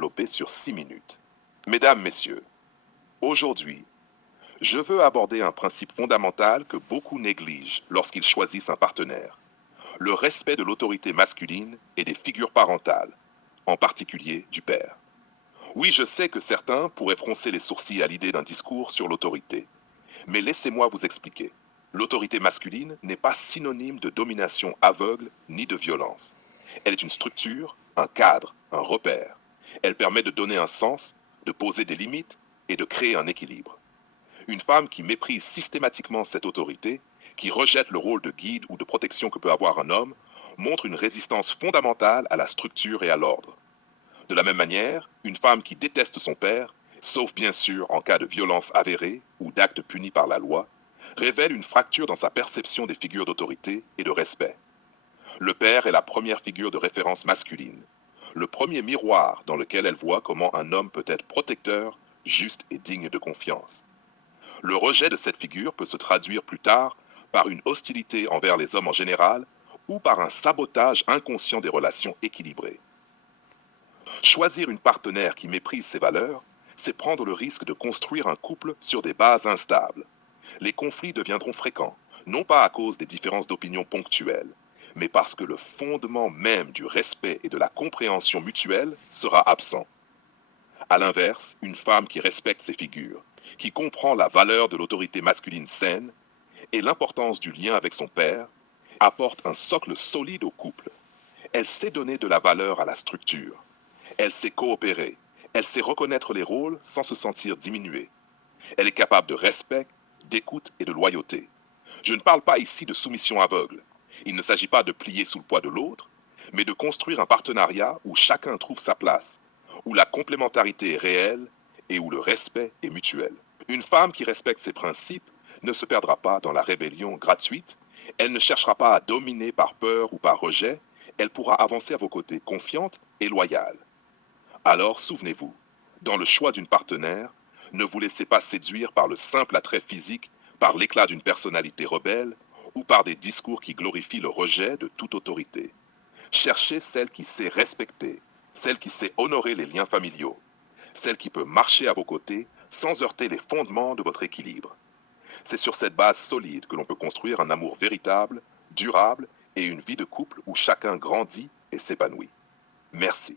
développer sur 6 minutes. Mesdames, Messieurs, aujourd'hui, je veux aborder un principe fondamental que beaucoup négligent lorsqu'ils choisissent un partenaire. Le respect de l'autorité masculine et des figures parentales, en particulier du père. Oui, je sais que certains pourraient froncer les sourcils à l'idée d'un discours sur l'autorité. Mais laissez-moi vous expliquer. L'autorité masculine n'est pas synonyme de domination aveugle ni de violence. Elle est une structure, un cadre, un repère. Elle permet de donner un sens, de poser des limites et de créer un équilibre. Une femme qui méprise systématiquement cette autorité, qui rejette le rôle de guide ou de protection que peut avoir un homme, montre une résistance fondamentale à la structure et à l'ordre. De la même manière, une femme qui déteste son père, sauf bien sûr en cas de violence avérée ou d'actes punis par la loi, révèle une fracture dans sa perception des figures d'autorité et de respect. Le père est la première figure de référence masculine, le premier miroir dans lequel elle voit comment un homme peut être protecteur, juste et digne de confiance. Le rejet de cette figure peut se traduire plus tard par une hostilité envers les hommes en général ou par un sabotage inconscient des relations équilibrées. Choisir une partenaire qui méprise ses valeurs, c'est prendre le risque de construire un couple sur des bases instables. Les conflits deviendront fréquents, non pas à cause des différences d'opinion ponctuelles, mais parce que le fondement même du respect et de la compréhension mutuelle sera absent. À l'inverse, une femme qui respecte ses figures, qui comprend la valeur de l'autorité masculine saine et l'importance du lien avec son père, apporte un socle solide au couple. Elle sait donner de la valeur à la structure. Elle sait coopérer. Elle sait reconnaître les rôles sans se sentir diminuée. Elle est capable de respect, d'écoute et de loyauté. Je ne parle pas ici de soumission aveugle. Il ne s'agit pas de plier sous le poids de l'autre, mais de construire un partenariat où chacun trouve sa place, où la complémentarité est réelle et où le respect est mutuel. Une femme qui respecte ses principes ne se perdra pas dans la rébellion gratuite. Elle ne cherchera pas à dominer par peur ou par rejet. Elle pourra avancer à vos côtés confiante et loyale. Alors souvenez-vous, dans le choix d'une partenaire, ne vous laissez pas séduire par le simple attrait physique, par l'éclat d'une personnalité rebelle ou par des discours qui glorifient le rejet de toute autorité. Cherchez celle qui sait respecter, celle qui sait honorer les liens familiaux, celle qui peut marcher à vos côtés sans heurter les fondements de votre équilibre. C'est sur cette base solide que l'on peut construire un amour véritable, durable et une vie de couple où chacun grandit et s'épanouit. Merci.